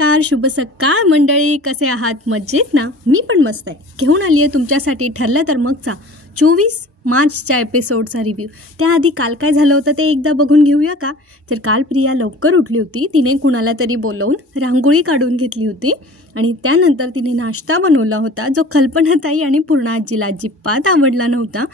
नमस्कार, शुभ सकाळ मंडळी. कसे आहात? मजेत ना? मी पण मस्त आहे. घेऊन आली आहे तुमच्यासाठी ठरलं तर मगचा 24 मार्चच्या एपिसोडचा रिव्ह्यू. त्याआधी काल काय झालं होतं ते एकदा बघून घेऊया का? तर काल प्रिया लवकर उठली होती. तिने कुणाला तरी बोलवून रांगोळी काढून घेतली होती आणि त्यानंतर तिने नाश्ता बनवला होता, जो कल्पनाताई आणि पूर्णा आजीला अजिबात आवडला नव्हता.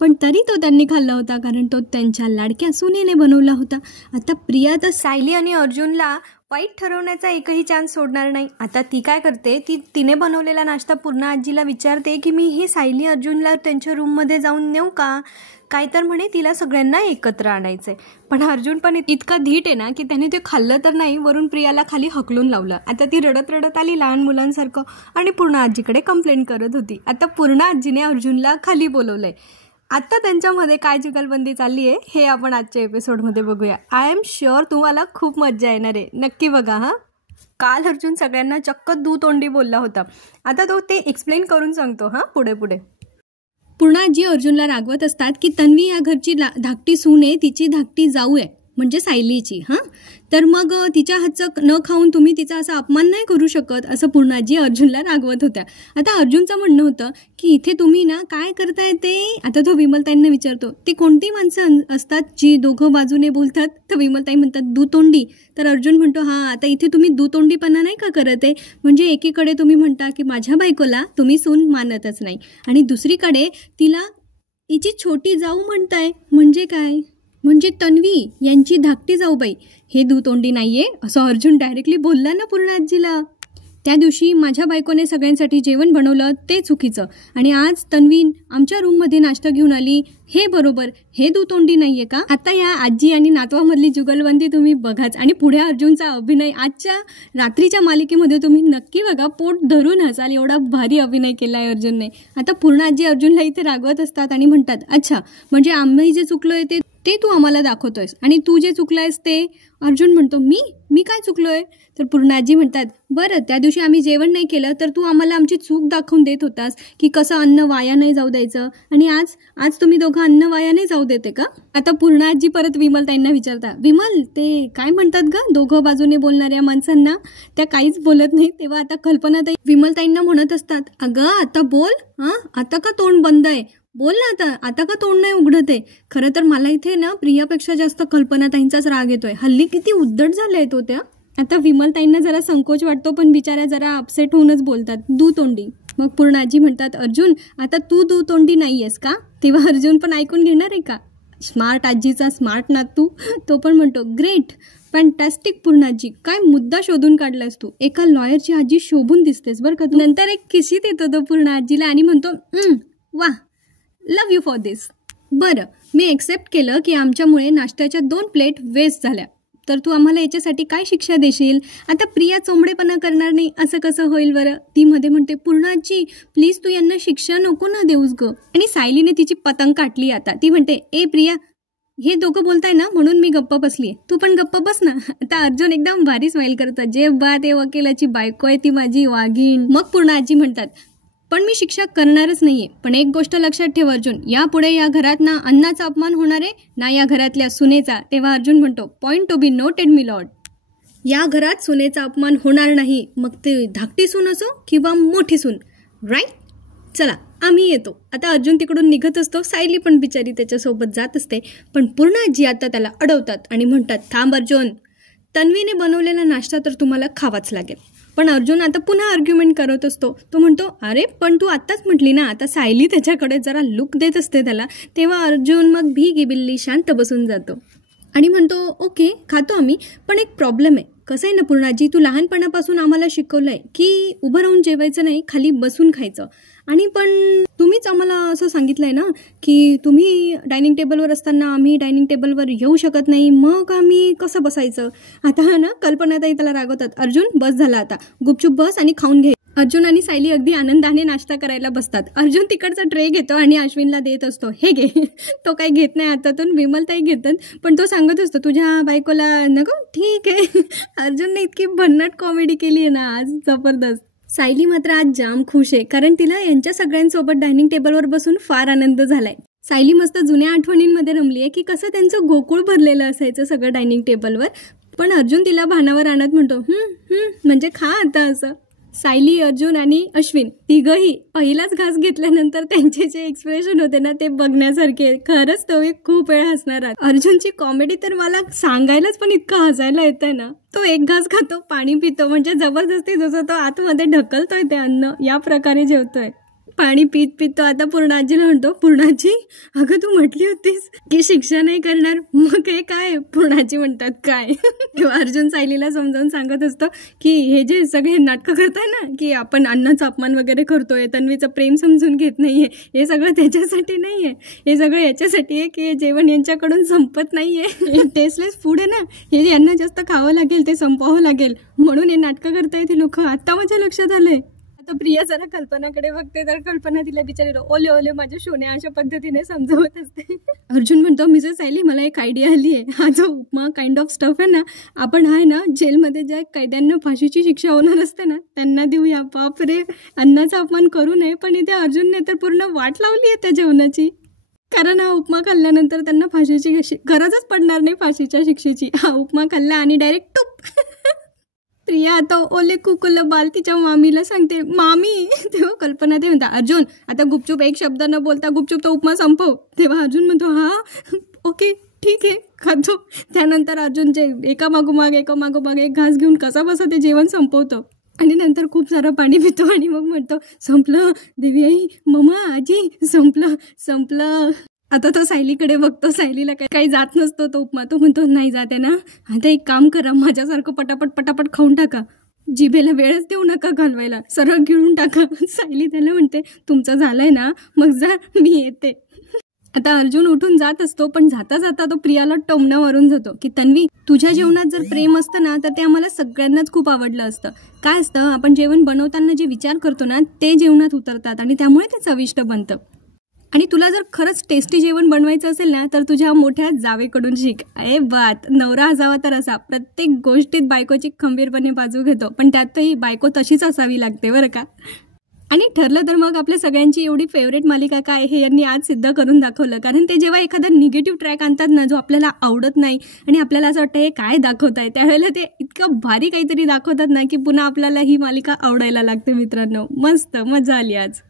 पण तरी तो त्यांनी खाल्ला होता, कारण तो त्यांच्या लाडक्या सुनेने बनवला होता. आता प्रिया तर सायली आणि अर्जुनला वाईट ठरवण्याचा एकही चान्स सोडणार नाही. आता ती काय करते, तिने बनवलेला नाश्ता पूर्णा आजीला विचारते की मी हे सायली अर्जुनला त्यांच्या रूममध्ये जाऊन नेऊ का? काय तर म्हणे तिला सगळ्यांना एकत्र आणायचंय. पण अर्जुन पण इतका धीट आहे ना की त्याने ते खाल्लं तर नाही, वरून प्रियाला खाली हकलून लावलं. आता ती रडत रडत आली लहान मुलांसारखं आणि पूर्णा आजीकडे कंप्लेंट करत होती. आता पूर्णा आजीने अर्जुनला खाली बोलवलंय. आता त्यांच्यामध्ये काय जुगलबंदी चालली आहे हे आपण आजच्या एपिसोडमध्ये बघूया. आय एम शुअर तुम्हाला खूप मज्जा येणार आहे. नक्की बघा हां. काल अर्जुन सगळ्यांना चक्क दुतोंडी बोलला होता. आता तो ते एक्सप्लेन करून सांगतो हां पुढे. पूर्णा आजी अर्जुनला रागवत असतात की तन्वी या घरची धाकटी सून आहे, तिची धाकटी जाऊ आहे म्हणजे सायलीची. हां, तर मग तिच्या हातचं न खाऊन तुम्ही तिचा असा अपमान नाही करू शकत, असं पूर्णाजी अर्जुनला रागवत होत्या. आता अर्जुनचं म्हणणं होतं की इथे तुम्ही ना काय करताय ते. आता तो विमलताईंना विचारतो ती कोणती माणसं असतात जी दोघं बाजूने बोलतात. तर विमलताई म्हणतात दुतोंडी. तर अर्जुन म्हणतो हां, आता इथे तुम्ही दुतोंडीपणा नाही का करत आहे. म्हणजे एकीकडे तुम्ही म्हणता की माझ्या बायकोला तुम्ही सून मानतच नाही आणि दुसरीकडे तिला हिची छोटी जाऊ म्हणताय. म्हणजे काय? म्हणजे तन्वी यांची धाकटी जाऊबाई. हे दुतोंडी नाहीये असं अर्जुन डायरेक्टली बोलला ना पूर्णा आजीला. त्या दिवशी माझ्या बायकोने सगळ्यांसाठी जेवण बनवलं ते चुकीचं, आणि आज तन्वी आमच्या रूममध्ये नाश्ता घेऊन आली हे बरोबर. हे दुतोंडी नाहीये का? आता या आजी आणि नातवामधली जुगलबंदी तुम्ही बघाच. आणि पुढे अर्जुनचा अभिनय आजच्या रात्रीच्या मालिकेमध्ये तुम्ही नक्की बघा. पोट धरून हसाल, एवढा भारी अभिनय केलाय अर्जुनने. आता पूर्णा आजी अर्जुनला इथे रागवत असतात आणि म्हणतात अच्छा, म्हणजे आम्ही जे चुकलोय ते तू आम्हाला दाखवतोयस आणि तू जे चुकलायस ते. अर्जुन म्हणतो मी काय चुकलोय? तर पूर्णा आजी म्हणतात बरं, त्या दिवशी आम्ही जेवण नाही केलं तर तू आम्हाला आमची चूक दाखवून देत होतास की कसं अन्न वाया नाही जाऊ द्यायचं, आणि आज तुम्ही दोघं अन्न वाया नाही जाऊ देते का? आता पूर्णा आजी परत विमलताईंना विचारता विमल ते काय म्हणतात ग दोघं बाजूने बोलणाऱ्या माणसांना? त्या काहीच बोलत नाही. तेव्हा आता कल्पनाताई विमलताईंना म्हणत असतात अगं आता बोल. हां, आता का तोंड बंद आहे? बोल ना आता का तोंड नाही उघडत आहे? खरं तर मला इथे ना प्रियापेक्षा जास्त कल्पनाताईंचाच राग येतोय. हल्ली किती उद्धट झालाय तो त्या. आता विमलताईंना जरा संकोच वाटतो, पण बिचाऱ्या जरा अपसेट होऊनच बोलतात दुतोंडी. मग पूर्णा आजी म्हणतात अर्जुन आता तू दुतोंडी नाहीयेस का? तेव्हा अर्जुन पण ऐकून घेणार आहे का? स्मार्ट आजीचा स्मार्ट नातू. तो पण म्हणतो ग्रेट, फॅन्टॅस्टिक पूर्णाजी, काय मुद्दा शोधून काढलास तू. एका लॉयरची आजी शोभून दिसतेस बरं का तू. नंतर एक किशीत येतो तो पूर्णा आजीला आणि म्हणतो वा, लव्ह यू फॉर दिस. बरं, मी एक्सेप्ट केलं की आमच्यामुळे नाश्त्याच्या 2 प्लेट वेस्ट झाल्या, तर तू आम्हाला याच्यासाठी काय शिक्षा देशील? आता प्रिया चोंबडेपणा करणार नाही असं कसं होईल बरं? ती मध्ये म्हणते पूर्णाजी प्लीज तू यांना शिक्षा नको ना देऊस ग. आणि सायलीने तिची पतंग काटली. आता ती म्हणते ए प्रिया, हे दोघं बोलताय ना म्हणून मी गप्प बसलीये, तू पण गप्प बस ना. आता अर्जुन एकदम भारी स्माईल करतात, जे बा ते वकिलाची बायको आहे ती माझी वाघीण. मग पूर्णा आजी म्हणतात पण मी शिक्षा करणारच नाहीये. पण एक गोष्ट लक्षात ठेव अर्जुन, यापुढे या घरात ना अन्नाचा अपमान होणार आहे ना या घरातल्या सुनेचा. तेव्हा अर्जुन म्हणतो point to be noted me Lord. या घरात सुनेचा अपमान होणार नाही, मग ते धाकटी सून असो किंवा मोठी सून. राईट? चला आम्ही येतो. आता अर्जुन तिकडून निघत असतो. सायली पण बिचारी त्याच्यासोबत जात असते. पण पूर्णा आजी आता त्याला अडवतात आणि म्हणतात थांब अर्जुन, तन्वीने बनवलेला नाश्ता तर तुम्हाला खावाच लागेल. पण अर्जुन आता पुन्हा आर्ग्युमेंट करत असतो. तो म्हणतो अरे पण तू आत्ताच म्हटली ना. आता सायली त्याच्याकडे जरा लुक देत असते त्याला. तेव्हा अर्जुन मग भिगी बिल्ली शांत बसून जातो आणि म्हणतो ओके खातो आम्ही, पण एक प्रॉब्लेम आहे. कसं आहे ना पूर्णाजी, तू लहानपणापासून आम्हाला शिकवलंय की उभं राहून जेवायचं नाही, खाली बसून खायचं. आणि पण तुम्हीच आम्हाला असं सांगितलंय ना की तुम्ही डायनिंग टेबलवर असताना आम्ही डायनिंग टेबलवर येऊ शकत नाही, मग आम्ही कसं बसायचं? आता ना कल्पनाताई त्याला रागवतात अर्जुन बस झाला, आता गुपचूप बस आणि खाऊन घे. अर्जुन आणि सायली अगदी आनंदाने नाश्ता करायला बसतात. अर्जुन तिकडचा ट्रे घेतो आणि अश्विनला देत असतो हे घे. तो काही घेत नाही हातातून, विमलताई घेतात. पण तो सांगत असतो तुझ्या बायकोला नको, ठीक आहे. अर्जुनने इतकी भन्नाट कॉमेडी केली आहे ना आज, जबरदस्त. सायली मात्र आज जाम खुश आहे, कारण तिला यांच्या सगळ्यांसोबत डायनिंग टेबलवर बसून फार आनंद झालाय. सायली मस्त जुन्या आठवणींमध्ये रमली आहे की कसं त्यांचं गोकुळ भरलेलं असायचं सगळं डायनिंग टेबलवर. पण अर्जुन तिला भानावर आणत म्हणतो म्हणजे खा आता असं. सायली, अर्जुन आणि अश्विन तिघही पहिलाच घास घेतल्यानंतर त्यांचे जे एक्सप्रेशन होते ना ते बघण्यासारखे. खरंच तो एक खूप वेळ हसणार. अर्जुनची कॉमेडी तर मला सांगायलाच पण इतकं हसायला येतंय ना. तो एक घास खातो, पाणी पितो, म्हणजे जबरदस्ती जसं तो आतमध्ये ढकलतोय ते अन्न या प्रकारे जेवतोय. पाणी पीत पीत तो आता पूर्णाजीला म्हणतो, पूर्णाजी अगं तू म्हटली होतीस की शिक्षा नाही करणार, मग हे काय? पूर्णाजी म्हणतात काय? किंवा अर्जुन सायलीला समजावून सांगत असतो की हे जे सगळे नाटकं करताय ना की आपण अन्नाचा अपमान वगैरे करतोय, तन्वीचं प्रेम समजून घेत नाहीये, हे सगळं त्याच्यासाठी नाहीये, हे सगळं याच्यासाठी आहे की हे जेवण यांच्याकडून संपत नाहीये. टेस्टलेस फूड आहे ना, हे यांना जास्त खावं लागेल, ते संपवावं लागेल, म्हणून हे नाटकं करताय ती लोक. आता माझ्या लक्षात आलंय. आता प्रिया जरा कल्पनाकडे बघते तर कल्पना तिला बिचारीला ओले ओले माझ्या शोने अशा पद्धतीने समजवत असते. अर्जुन म्हणतो, मिसेस सायली मला एक आयडिया आली आहे. हा जो उपमा काइंड ऑफ स्टफ आहे ना, आपण आहे ना जेलमध्ये ज्या कैद्यांना फाशीची शिक्षा होणार असते ना त्यांना देऊया. बापरे, अन्नाचा अपमान करू नये. पण इथे अर्जुनने तर पूर्ण वाट लावली आहे त्या जेवणाची. कारण हा उपमा खाल्ल्यानंतर त्यांना फाशीची गरजच पडणार नाही फाशीच्या शिक्षेची. हा उपमा खाल्ला आणि डायरेक्ट टुप. प्रिया आता ओले कुकुला बाल तिच्या मामीला सांगते, मामी. तेव्हा कल्पना ते म्हणतात, अर्जुन आता गुपचूप एक शब्द न बोलता गुपचूप तो उपमा संपव. तेव्हा अर्जुन म्हणतो, हा ओके ठीक आहे खातो. त्यानंतर अर्जुन जे एकामागोमाग एक घास घेऊन कसा बसा ते जेवण संपवतो आणि नंतर खूप सारं पाणी पितो आणि मग म्हणतो, संपलं देवी आई, मम्मा, आजी, संपलं. आता तो सायलीकडे बघतो. सायलीला काही जात नसतो तो उपमा. तो म्हणतो, नाही जाते ना, आता एक काम करा, माझ्यासारखं पटापट खाऊन टाका, जिभेला वेळच देऊ नका घालवायला, सरळ गिळून टाका. सायली त्याला म्हणते, तुमचं झालंय ना, मग जा, मी येते. आता अर्जुन उठून जात असतो, पण जाता जाता तो प्रियाला टोमणं मारून जातो की तन्वी, तुझ्या जेवणात जर प्रेम असतं ना तर ते आम्हाला सगळ्यांनाच खूप आवडलं असतं. काय असतं, आपण जेवण बनवताना जे विचार करतो ना ते जेवणात उतरतात आणि त्यामुळे ते चविष्ट बनतं. आणि तुला जर खरंच टेस्टी जेवण बनवायचं असेल ना तर तुझ्या मोठ्या जावेकडून शिक. बात, नवरा असावा तर असा. प्रत्येक गोष्टीत बायकोची खंबीरपणे बाजू घेतो, पण त्यातही बायको तशीच असावी लागते बरं का. आणि ठरलं तर मग आपल्या सगळ्यांची एवढी फेवरेट मालिका काय हे यांनी आज सिद्ध करून दाखवलं. कारण ते जेव्हा एखादा निगेटिव्ह ट्रॅक आणतात ना जो आपल्याला आवडत नाही आणि आपल्याला असं वाटतं हे काय दाखवताय, त्यावेळेला ते इतकं भारी काहीतरी दाखवतात ना की पुन्हा आपल्याला ही मालिका आवडायला लागते. मित्रांनो, मस्त मजा आली आज.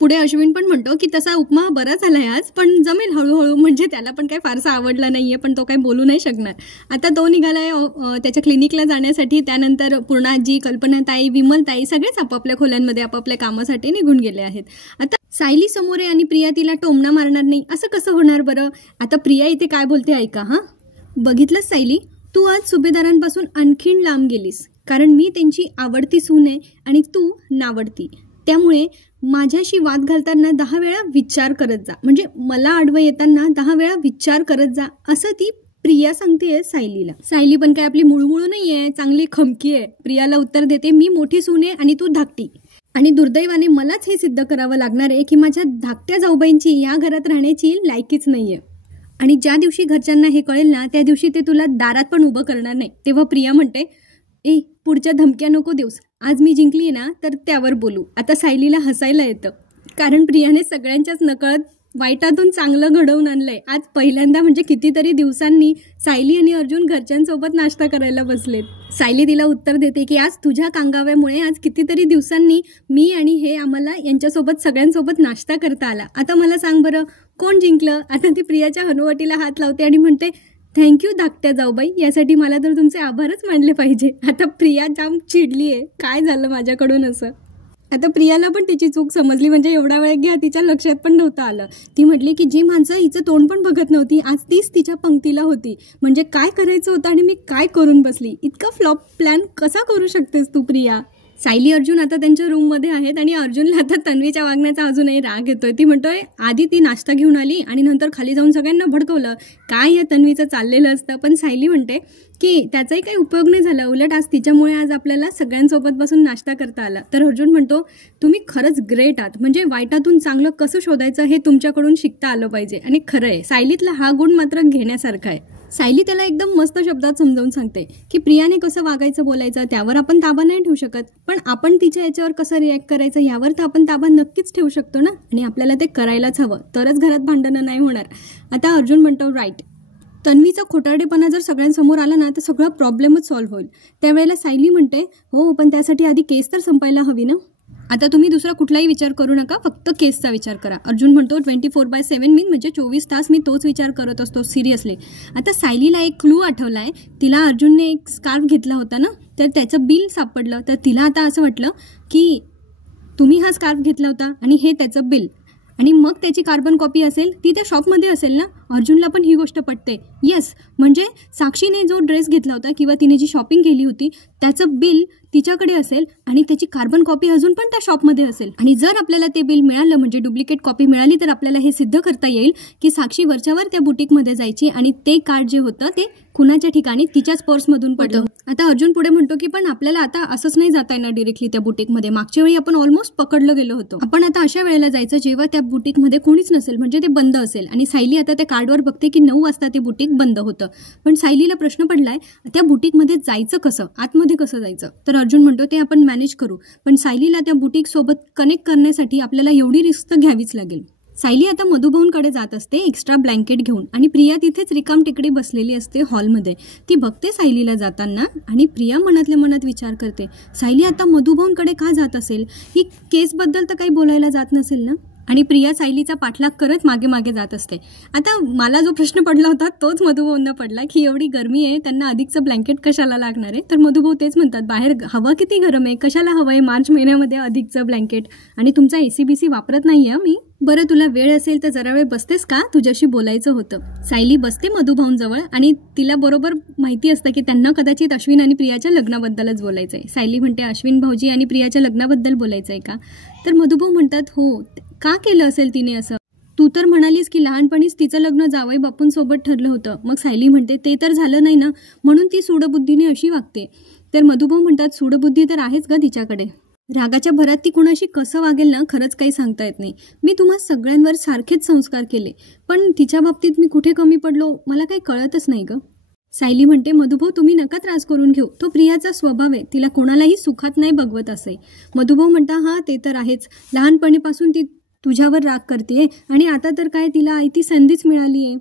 पुढे अश्विन पण म्हणतो की तसा उपमा बरा झालाय आज, पण जमेल हळूहळू, म्हणजे त्याला पण काही फारसा आवडला नाहीये, पण तो काही बोलू नाही शकणार. आता तो निघालाय त्याच्या क्लिनिकला जाण्यासाठी. त्यानंतर पूर्णाजी, कल्पनाताई, विमलताई सगळेच आपापल्या खोल्यांमध्ये आपापल्या कामासाठी निघून गेले आहेत. आता सायली समोर आहे आणि प्रिया तिला टोमणा मारणार नाही, असं कसं होणार बरं. आता प्रिया इथे काय बोलते ऐका. बघितलंस सायली, तू आज सुभेदारांपासून आणखीन लांब गेलीस, कारण मी त्यांची आवडती सून आहे आणि तू नावडती. त्यामुळे माझ्याशी वाद घालताना 10 वेळा विचार करत जा, म्हणजे मला आडवं येताना 10 वेळा विचार करत जा, असं ती प्रिया सांगते सायलीला. सायली पण काय आपली मुळमुळू नाहीये, चांगली खमकी आहे. प्रियाला उत्तर देते, मी मोठी सून आहे आणि तू धाकटी. आणि दुर्दैवाने मलाच हे सिद्ध करावं लागणार आहे की माझ्या धाकट्या जाऊबाईंची या घरात राहण्याची लायकीच नाहीये. आणि ज्या दिवशी घरच्यांना हे कळेल ना त्या दिवशी ते तुला दारात पण उभं करणार नाही. तेव्हा प्रिया म्हणते, पुढच्या धमक्या नको देऊस, आज मी जिंकली ना तर त्यावर बोलू. आता सायलीला हसायला येतं, कारण प्रियाने सगळ्यांच्याच नकळत वाईटातून चांगलं घडवून आणलंय. आज पहिल्यांदा म्हणजे कितीतरी दिवसांनी सायली आणि अर्जुन घरच्यांसोबत नाश्ता करायला बसलेत. सायली तिला उत्तर देते की आज तुझ्या कांगाव्यामुळे आज कितीतरी दिवसांनी मी आणि हे आम्हाला यांच्यासोबत सगळ्यांसोबत नाश्ता करता आला. आता मला सांग बरं, कोण जिंकलं. आता ती प्रियाच्या हनुवटीला हात लावते आणि म्हणते, थँक्यू धाकट्या जाऊबाई, यासाठी मला तर तुमचे आभारच मानले पाहिजे. आता प्रिया जाम चिडली आहे, काय झालं माझ्याकडून असं. आता प्रियाला पण तिची चूक समजली, म्हणजे एवढा वेळ घ्या तिच्या लक्षात पण नव्हतं आलं. ती म्हटली की जी माणसं हिचं तोंड पण बघत नव्हती आज तीच तिच्या पंक्तीला होती, म्हणजे काय करायचं होतं आणि मी काय करून बसली. इतका फ्लॉप प्लॅन कसा करू शकतेस तू प्रिया. सायली अर्जुन आता त्यांच्या रूममध्ये आहेत आणि अर्जुनला आता तन्वीच्या वागण्याचा अजूनही राग येतोय. ती म्हणतोय, आधी ती नाश्ता घेऊन आली आणि नंतर खाली जाऊन सगळ्यांना भडकवलं, काय या तन्वीचं चाललेलं असतं. पण सायली म्हणते की त्याचाही काही उपयोग नाही झाला, उलट आज तिच्यामुळे आज आपल्याला सगळ्यांसोबत बसून नाश्ता करता आला. तर अर्जुन म्हणतो, तुम्ही खरंच ग्रेट आहात, म्हणजे वाईटातून चांगलं कसं शोधायचं हे तुमच्याकडून शिकता आलं पाहिजे. आणि खरं आहे, सायलीतला हा गुण मात्र घेण्यासारखा आहे. सायली त्याला एकदम मस्त शब्दात समजावून सांगते की प्रियाने कसं वागायचं, बोलायचं त्यावर आपण ताबा नाही ठेवू शकत, पण आपण तिच्या याच्यावर कसं रिॲक्ट करायचं यावर तर आपण ताबा नक्कीच ठेवू शकतो ना, आणि आपल्याला ते करायलाच हवं, तरच घरात भांडणं नाही होणार. आता अर्जुन म्हणतो, राईट, तन्वीचा खोटारडेपणा जर सगळ्यांसमोर आला ना तर सगळा प्रॉब्लेमच सॉल्व्ह होईल. त्यावेळेला सायली म्हणते, हो पण त्यासाठी आधी केस तर संपायला हवी ना. आता तुम्ही दुसरा कुठलाही विचार करू नका, फक्त केसचा विचार करा. अर्जुन म्हणतो 24/7 म्हणजे 24 तास मी तोच विचार करत असतो सिरियसली. आता सायलीला एक क्लू आठवला आहे. तिला अर्जुनने एक स्कार्फ घेतला होता ना, तर त्याचं बिल सापडलं. तर तिला आता असं वाटलं की तुम्ही हा स्कार्फ घेतला होता आणि हे त्याचं बिल, आणि मग त्याची कार्बन कॉपी असेल ती त्या शॉपमध्ये असेल ना. अर्जुनला पण ही गोष्ट पटते. येस, म्हणजे साक्षीने जो ड्रेस घेतला होता किंवा तिने जी शॉपिंग केली होती त्याचं बिल तिच्याकडे असेल आणि त्याची कार्बन कॉपी अजून पण त्या शॉपमध्ये असेल. आणि जर आपल्याला ते बिल मिळालं म्हणजे डुप्लिकेट कॉपी मिळाली तर आपल्याला हे सिद्ध करता येईल की साक्षी वरच्यावर त्या बुटीकमध्ये जायची आणि ते कार्ड जे होतं ते कुणाच्या ठिकाणी तिच्याच पर्समधून पडलं. आता अर्जुन पुढे म्हणतो की पण आपल्याला आता असंच नाही जाता येणार डिरेक्टली त्या बुटीकमध्ये. मागच्या वेळी आपण ऑलमोस्ट पकडलं गेलो होतो. आपण आता अशा वेळेला जायचं जेव्हा त्या बुटीकमध्ये कोणीच नसेल, म्हणजे ते बंद असेल. आणि सायली आता त्या कार्डवर बघते की 9 वाजता ते बुटीक बंद होतं. पण सायलीला प्रश्न पडलाय त्या बुटीकमध्ये जायचं कसं, आतमध्ये कसं जायचं. तर अर्जुन म्हणतो ते आपण मॅनेज करू, पण सायलीला त्या बुटीक सोबत कनेक्ट करण्यासाठी आपल्याला एवढी रिस्क तर घ्यावीच लागेल. सायली आता मधुभाऊंकडे जात असते एक्स्ट्रा ब्लँकेट घेऊन, आणि प्रिया तिथेच रिकाम टिकडी बसलेली असते हॉलमध्ये. ती बघते सायलीला जाताना आणि प्रिया मनातल्या मनात विचार करते, सायली आता मधुभाऊंकडे का जात असेल. ही केसबद्दल तर काही बोलायला जात नसेल ना. आणि प्रिया सायलीचा पाठलाग करत मागे मागे जात असते. आता मला जो प्रश्न पडला होता तोच मधुभाऊंना पडला की एवढी गरमी आहे, त्यांना अधिकचं ब्लँकेट कशाला लागणार आहे. तर मधुभाऊ तेच म्हणतात, बाहेर हवा किती गरम आहे, कशाला हवं आहे मार्च महिन्यामध्ये अधिकचं ब्लँकेट, आणि तुमचा AC-BC वापरत नाही आहे मी. बरं तुला वेळ असेल तर जरा वेळ बसतेस का, तुझ्याशी बोलायचं होतं. सायली बसते मधुभाऊंजवळ आणि तिला बरोबर माहिती असतं की त्यांना कदाचित अश्विन आणि प्रियाच्या लग्नाबद्दलच बोलायचं आहे. सायली म्हणते, अश्विन भाऊजी आणि प्रियाच्या लग्नाबद्दल बोलायचं आहे का. तर मधुभाऊ म्हणतात, हो का केलं असेल तिने असं. तू तर म्हणालीस की लहानपणीच तिचं लग्न जावई बापूंसोबत ठरलं होतं. मग सायली म्हणते, ते तर झालं नाही ना, म्हणून ती सूडबुद्धीने अशी वागते. तर मधुभाऊ म्हणतात, सूडबुद्धी तर आहेच ग तिच्याकडे. रागाच्या भरात ती कुणाशी कसं वागेल ना खरंच काही सांगता येत नाही. मी तुम्हा सगळ्यांवर सारखेच संस्कार केले, पण तिच्या बाबतीत मी कुठे कमी पडलो मला काही कळतच नाही ग. सायली म्हणते, मधुभाऊ तुम्ही नका त्रास करून घेऊ, तो प्रियाचा स्वभाव आहे, तिला कोणालाही सुखात नाही बघवत असे. मधुभाऊ म्हणता, हां ते तर आहेच, लहानपणीपासून ती तुझ्यावर राग करते आणि आता तर काय तिला आयती संधीच मिळाली आहे.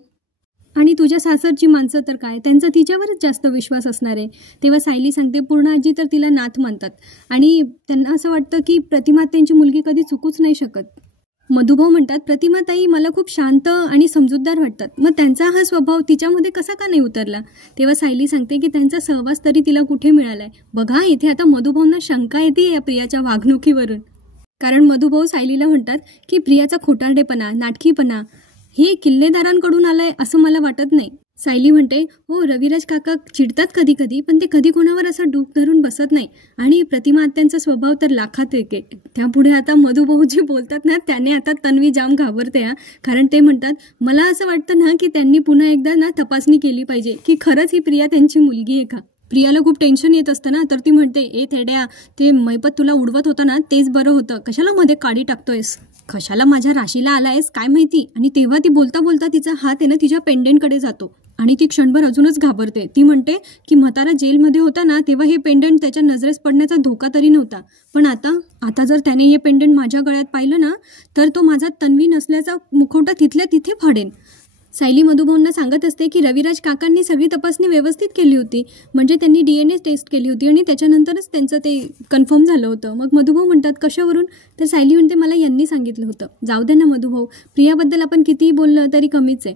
आणि तुझ्या सासरची माणसं तर काय, त्यांचा तिच्यावरच जास्त विश्वास असणार आहे. तेव्हा सायली सांगते, पूर्ण आजी तर तिला नाथ मानतात आणि त्यांना असं वाटतं की प्रतिमा त्यांची मुलगी कधी चुकूच नाही शकत. मधुभाऊ म्हणतात, प्रतिमाताई मला खूप शांत आणि समजूतदार वाटतात, मग त्यांचा हा स्वभाव तिच्यामध्ये कसा का नाही उतरला. तेव्हा सायली सांगते की त्यांचा सहवास तरी तिला कुठे मिळालाय. बघा इथे आता मधुभाऊंना शंका येते या प्रियाच्या वागणुकीवरून. कारण मधुभाऊ सायलीला म्हणतात की प्रियाचा खोटारडेपणा, नाटकीपणा हे किल्लेदारांकडून आलाय असं मला वाटत नाही. सायली म्हणते, हो रविराज काका चिडतात कधी कधी, पण ते कधी कोणावर असं डूक धरून बसत नाही. आणि प्रतिमा आत्यांचा स्वभाव तर लाखात एक आहे. त्यापुढे आता मधुभाऊ जे बोलतात ना त्याने आता तन्वी जाम घाबरते हा. कारण ते म्हणतात, मला असं वाटतं ना की त्यांनी पुन्हा एकदा ना तपासणी केली पाहिजे की खरंच ही प्रिया त्यांची मुलगी आहे का. प्रियाला खूप टेन्शन येत असतं ना, तर ती म्हणते, ए थेड्या, ते मैपत तुला उडवत होतं ना तेच बरं होतं, कशाला मध्ये काडी टाकतोयस, कशाला माझ्या राशीला आलायस काय माहिती. आणि तेव्हा ती बोलता बोलता तिचा हात आहे ना तिच्या पेंडेंटकडे जातो आणि ती क्षणभर अजूनच घाबरते. ती म्हणते की म्हातारा जेलमध्ये होता ना तेव्हा हे पेंडंट त्याच्या नजरेस पडण्याचा धोका तरी नव्हता, पण आता जर त्याने हे पेंडंट माझ्या गळ्यात पाहिलं ना तर तो माझा तन्वी नसल्याचा मुखवटा तिथल्या तिथे फाडेन. सायली मधुभाऊंना सांगत असते की रविराज काकांनी सगळी तपासणी व्यवस्थित केली होती, म्हणजे त्यांनी DNA टेस्ट केली होती आणि त्याच्यानंतरच त्यांचं ते कन्फर्म झालं होतं. मग मधुभाऊ म्हणतात, कशावरून. तर सायली म्हणते, मला यांनी सांगितलं होतं. जाऊ दे ना मधुभाऊ, प्रियाबद्दल आपण कितीही बोललं तरी कमीच आहे.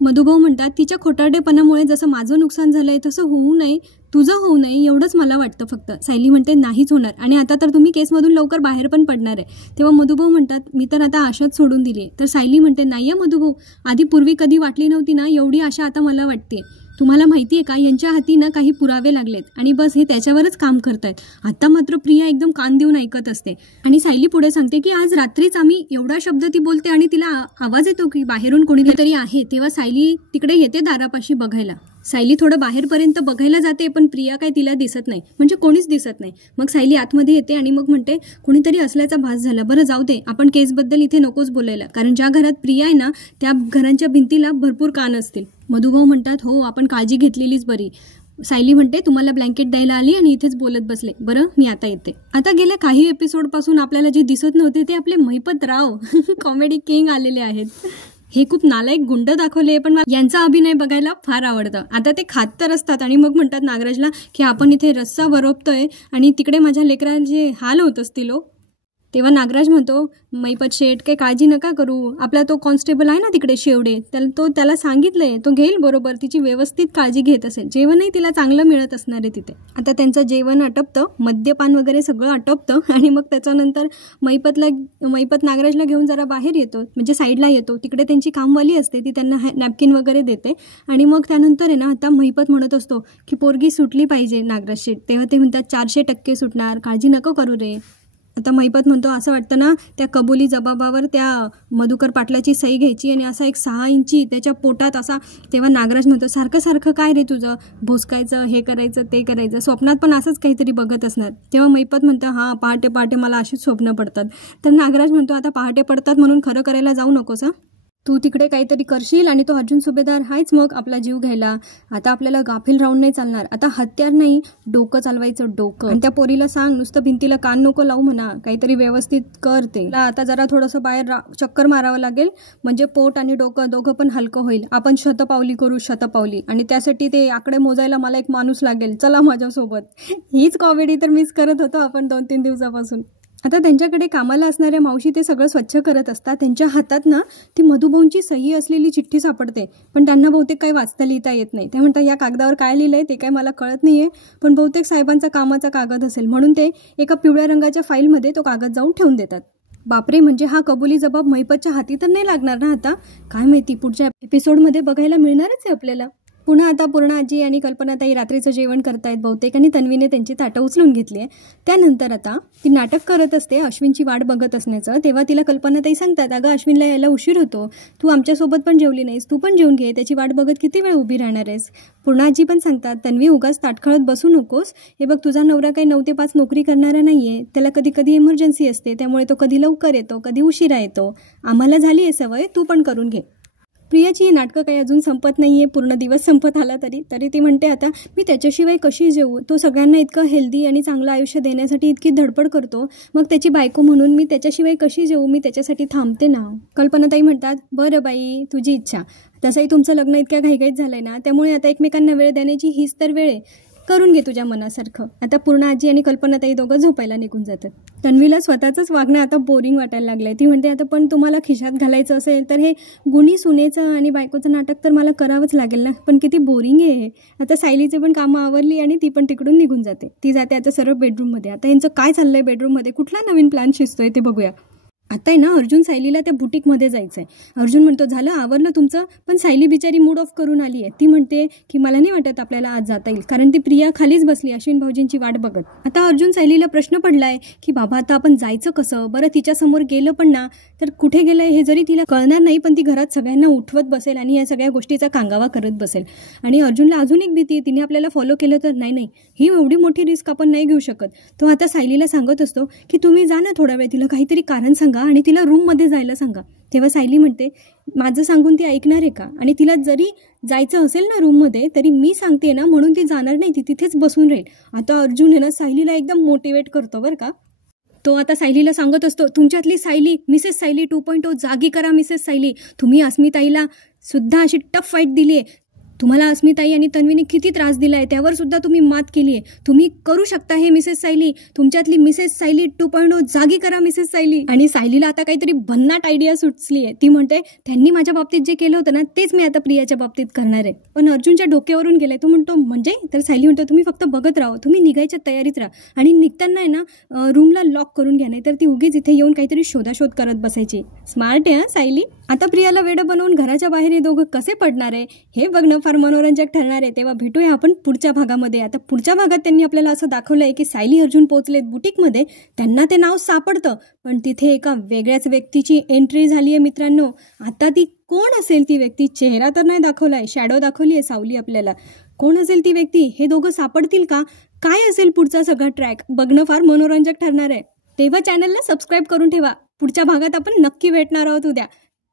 मधुभाऊ म्हणतात, तिच्या खोटारडेपणामुळे जसं माझं नुकसान झालंय तसं होऊ नये, तुझं होऊ नये एवढंच मला वाटतं फक्त. सायली म्हणते, नाहीच होणार, आणि आता तर तुम्ही केसमधून लवकर बाहेर पण पडणार आहे. तेव्हा मधुभाऊ म्हणतात, मी तर आता आशाच सोडून दिली आहे. तर सायली म्हणते, नाही मधुभाऊ, आधी पूर्वी कधी वाटली नव्हती ना एवढी आशा आता मला वाटते. तुम्हाला माहिती आहे का, यांच्या हाती ना काही पुरावे लागलेत आणि बस हे त्याच्यावरच काम करतायत. आता मात्र प्रिया एकदम कान देऊन ऐकत असते. आणि सायली पुढे सांगते की आज रात्रीच आम्ही एवढा शब्द ती बोलते आणि तिला आवाज येतो की बाहेरून कोणीतरी आहे. तेव्हा सायली तिकडे येते दारापाशी बघायला. सायली थोडं बाहेरपर्यंत बघायला जाते, पण प्रिया काय तिला दिसत नाही, म्हणजे कोणीच दिसत नाही. मग सायली आतमध्ये येते आणि मग म्हणते, कोणीतरी असल्याचा भास झाला. बरं जाऊ दे, आपण केसबद्दल इथे नकोच बोलायला, कारण ज्या घरात प्रिया आहे ना त्या घरांच्या भिंतीला भरपूर कान असतील. मधुभाऊ म्हणतात, हो आपण काळजी घेतलेलीच बरी. सायली म्हणते, तुम्हाला ब्लँकेट द्यायला आली आणि इथेच बोलत बसले, बरं मी आता येते. आता गेल्या काही एपिसोडपासून आपल्याला जे दिसत नव्हते ते आपले महिपत राव कॉमेडी किंग आलेले आहेत. हे खूप नालायक गुंड दाखवले, पण यांचा अभिनय बघायला फार आवडतं. आता ते खात तर असतात आणि मग म्हणतात नागराजला की आपण इथे रस्सा वरपतोय आणि तिकडे माझ्या लेकरांचे हाल होत असतील. तेव्हा नागराज म्हणतो, मैपत शेठ काही काळजी नका करू, आपला तो कॉन्स्टेबल आहे ना तिकडे शेवडे, त्याला सांगितलंय, तो घेईल बरोबर, तिची व्यवस्थित काळजी घेत असेल, जेवणही तिला चांगलं मिळत असणार आहे तिथे. आता त्यांचं जेवण आटपतं, मद्यपान वगैरे सगळं आटपतं आणि मग त्याच्यानंतर मैपत नागराजला घेऊन जरा बाहेर येतो, म्हणजे साईडला येतो. तिकडे त्यांची कामवाली असते, ती त्यांना नॅपकिन वगैरे देते आणि मग त्यानंतर आहे ना आता मैपत म्हणत असतो की पोरगी सुटली पाहिजे नागराज शेठ. तेव्हा ते म्हणतात 400% सुटणार, काळजी नको करू रे. आता मैपत म्हणतो असं वाटतं ना त्या कबुली जबाबावर त्या मधुकर पाटलाची सही घ्यायची आणि असा एक 6 इंची त्याच्या पोटात असा. तेव्हा नागराज म्हणतो सारखं सारखं काय रे तुझं, भोसकायचं, हे करायचं ते करायचं, स्वप्नात पण असंच काहीतरी बघत असणार. तेव्हा मैपत म्हणतं हां पहाटे पहाटे मला अशीच स्वप्न पडतात. तर नागराज म्हणतो आता पहाटे पडतात म्हणून खरं करायला जाऊ नकोस, तू तिकडे काहीतरी करशील आणि तो अर्जुन सुभेदार हायच मग आपला जीव घ्यायला. आता आपल्याला गाफील राहून नाही चालणार, आता हत्यार नाही डोकं चालवायचं, डोकं. आणि त्या पोरीला सांग नुसतं भिंतीला कान नको लावू म्हणा, काहीतरी व्यवस्थित कर. ते आता जरा थोडंसं बाहेर चक्कर मारावं लागेल, म्हणजे पोट आणि डोकं दोघं पण हलकं होईल. आपण शतपावली करू, शतपावली, आणि त्यासाठी ते आकडे मोजायला मला एक माणूस लागेल, चला माझ्यासोबत. हीच कॉमेडी तर मिस करत होतो आपण 2-3 दिवसापासून. आता त्यांच्याकडे कामाला असणाऱ्या मावशी ते सगळं स्वच्छ करत असतात. त्यांच्या हातात ना ती मधुभाऊंची सही असलेली चिठ्ठी सापडते, पण त्यांना बहुतेक काही वाचता लिहिता येत नाही. त्या म्हणतात या कागदावर काय लिहिलंय ते काय मला कळत नाहीये, पण बहुतेक साहेबांचा कामाचा कागद असेल, म्हणून ते एका पिवळ्या रंगाच्या फाईलमध्ये तो कागद जाऊन ठेवून देतात. बापरे, म्हणजे हा कबुली जबाब मैपतच्या हाती तर नाही लागणार ना आता, काय माहिती पुढच्या एपिसोडमध्ये बघायला मिळणारच आहे आपल्याला. पुन्हा आता पूर्ण आजी आणि कल्पनाताई रात्रीचं जेवण करतायत बहुतेक, आणि तन्वीने त्यांची ताटं उचलून घेतली आहे. त्यानंतर आता ती नाटक करत असते अश्विनची वाट बघत असण्याचं. तेव्हा तिला कल्पनाताई सांगतात अगं अश्विनला यायला उशीर होतो, तू आमच्यासोबत पण जेवली नाहीस, तू पण जेवून घे, त्याची वाट बघत किती वेळ उभी राहणार आहेस. पूर्ण आजी पण सांगतात तन्वी उगाच ताटखळत बसू नकोस, हे बघ तुझा नवरा काही 9 ते 5 नोकरी करणारा नाहीये, त्याला कधी कधी इमर्जन्सी असते, त्यामुळे तो कधी लवकर येतो कधी उशिरा येतो, आम्हाला झाली आहे सवय, तू पण करून घे. प्रियाची ही नाटकं काही अजून संपत नाही आहे, पूर्ण दिवस संपत आला तरी ती म्हणते आता मी त्याच्याशिवाय कशी जेवू, तो सगळ्यांना इतकं हेल्दी आणि चांगलं आयुष्य देण्यासाठी इतकी धडपड करतो, मग त्याची बायको म्हणून मी त्याच्याशिवाय कशी जेवू, मी त्याच्यासाठी थांबते ना. कल्पनाताई म्हणतात बरं बाई तुझी इच्छा, तसंही तुमचं लग्न इतक्या घाईघाईत झालंय ना, त्यामुळे आता एकमेकांना वेळ देण्याची हीच तर वेळ आहे, करून घे तुझ्या मनासारखं. आता पूर्ण आजी आणि कल्पनाताई दोघं झोपायला निघून जातात. तन्वीला स्वतःचंच वागणं आता बोरिंग वाटायला लागलंय. ती म्हणते आता पण तुम्हाला खिशात घालायचं असेल तर हे गुणी सुनेचं आणि बायकोचं नाटक तर मला करावंच लागेल ना, पण किती बोरिंग आहे. आता सायलीचे पण कामं आवरली आणि ती पण तिकडून निघून जाते. ती जाते आता सरळ बेडरूममध्ये. आता यांचं काय चाललंय बेडरूममध्ये, कुठला नवीन प्लॅन शिजतोय ते बघूया. आता आहे ना अर्जुन सायलीला त्या बुटीकमध्ये जायचं आहे. अर्जुन म्हणतो झालं आवरलं तुमचं, पण सायली बिचारी मूड ऑफ करून आली आहे. ती म्हणते की मला नाही वाटत आपल्याला आज जाता येईल, कारण ती प्रिया खालीच बसली अश्विन भाऊजींची वाट बघत. आता अर्जुन सायलीला प्रश्न पडलाय की बाबा आता आपण जायचं कसं, बरं तिच्यासमोर गेलं पण ना तर कुठे गेलंय हे जरी तिला कळणार नाही, पण ती घरात सगळ्यांना उठवत बसेल आणि या सगळ्या गोष्टीचा कांगावा करत बसेल. आणि अर्जुनला अजून एक भीती, तिने आपल्याला फॉलो केलं तर नाही ही एवढी मोठी रिस्क आपण नाही घेऊ शकत. तो आता सायलीला सांगत असतो की तुम्ही जा ना थोडा वेळ, तिला काहीतरी कारण सांगा आणि तिला रूममध्ये जायला सांगा. तेव्हा सायली म्हणते माझं सांगून ती ऐकणार आहे का, आणि तिला जरी जायचं असेल ना रूममध्ये तरी मी सांगते ना म्हणून ती जाणार नाही, ती तिथेच बसून राहील. आता अर्जुन आहे ना सायलीला एकदम मोटिवेट करतो बरं का. तो आता सायलीला सांगत असतो तुमच्यातली सायली, मिसेस सायली 2.0 जागी करा मिसेस सायली, तुम्ही अस्मिताईला सुद्धा अशी टफ फाईट दिली आहे, तुम्हाला अस्मिताई आणि तन्वीने किती त्रास दिला आहे त्यावर सुद्धा तुम्ही मात केली आहे, तुम्ही करू शकता हे मिसेस सायली, तुमच्यातली मिसेस सायली 2.0 जागी करा मिसेस सायली. आणि सायलीला आता काहीतरी भन्नाट आयडिया सुचली आहे. ती म्हणते त्यांनी माझ्या बाबतीत जे केलं होतं ना तेच मी आता प्रियाच्या बाबतीत करणार आहे. पण अर्जुनच्या डोक्यावरून गेलाय. तो म्हणतो म्हणजे, तर सायली म्हणतो तुम्ही फक्त बघत राहा, तुम्ही निघायच्या तयारीत राहा आणि निघताना आहे ना रूमला लॉक करून घ्या, नाही तर ती उगीच इथे येऊन काहीतरी शोधाशोध करत बसायची. स्मार्ट आहे सायली. आता प्रियाला वेडं बनवून घराच्या बाहेर हे दोघं कसे पडणार आहे हे बघणं फार मनोरंजक ठरणार आहे. तेव्हा भेटूया आपण पुढच्या भागामध्ये. आता पुढच्या भागात त्यांनी आपल्याला असं दाखवलं आहे की सायली अर्जुन पोहोचलेत बुटीकमध्ये, त्यांना ते नाव सापडतं, पण तिथे एका वेगळ्याच व्यक्तीची एंट्री झाली आहे मित्रांनो. आता ती कोण असेल ती व्यक्ती, चेहरा तर नाही दाखवला आहे, शॅडो दाखवली आहे सावली आपल्याला. कोण असेल ती व्यक्ती, हे दोघं सापडतील का, काय असेल पुढचा सगळा ट्रॅक, बघणं फार मनोरंजक ठरणार आहे. तेव्हा चॅनलला सबस्क्राईब करून ठेवा. पुढच्या भागात आपण नक्की भेटणार आहोत उद्या.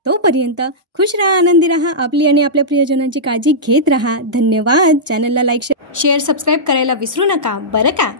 तोपर्यंत खुश राहा, आनंदी राहा, आपली आणि आपल्या प्रियजनांची काळजी घेत राहा. धन्यवाद. चॅनलला लाईक शेअर सबस्क्राईब करायला विसरू नका बरं का.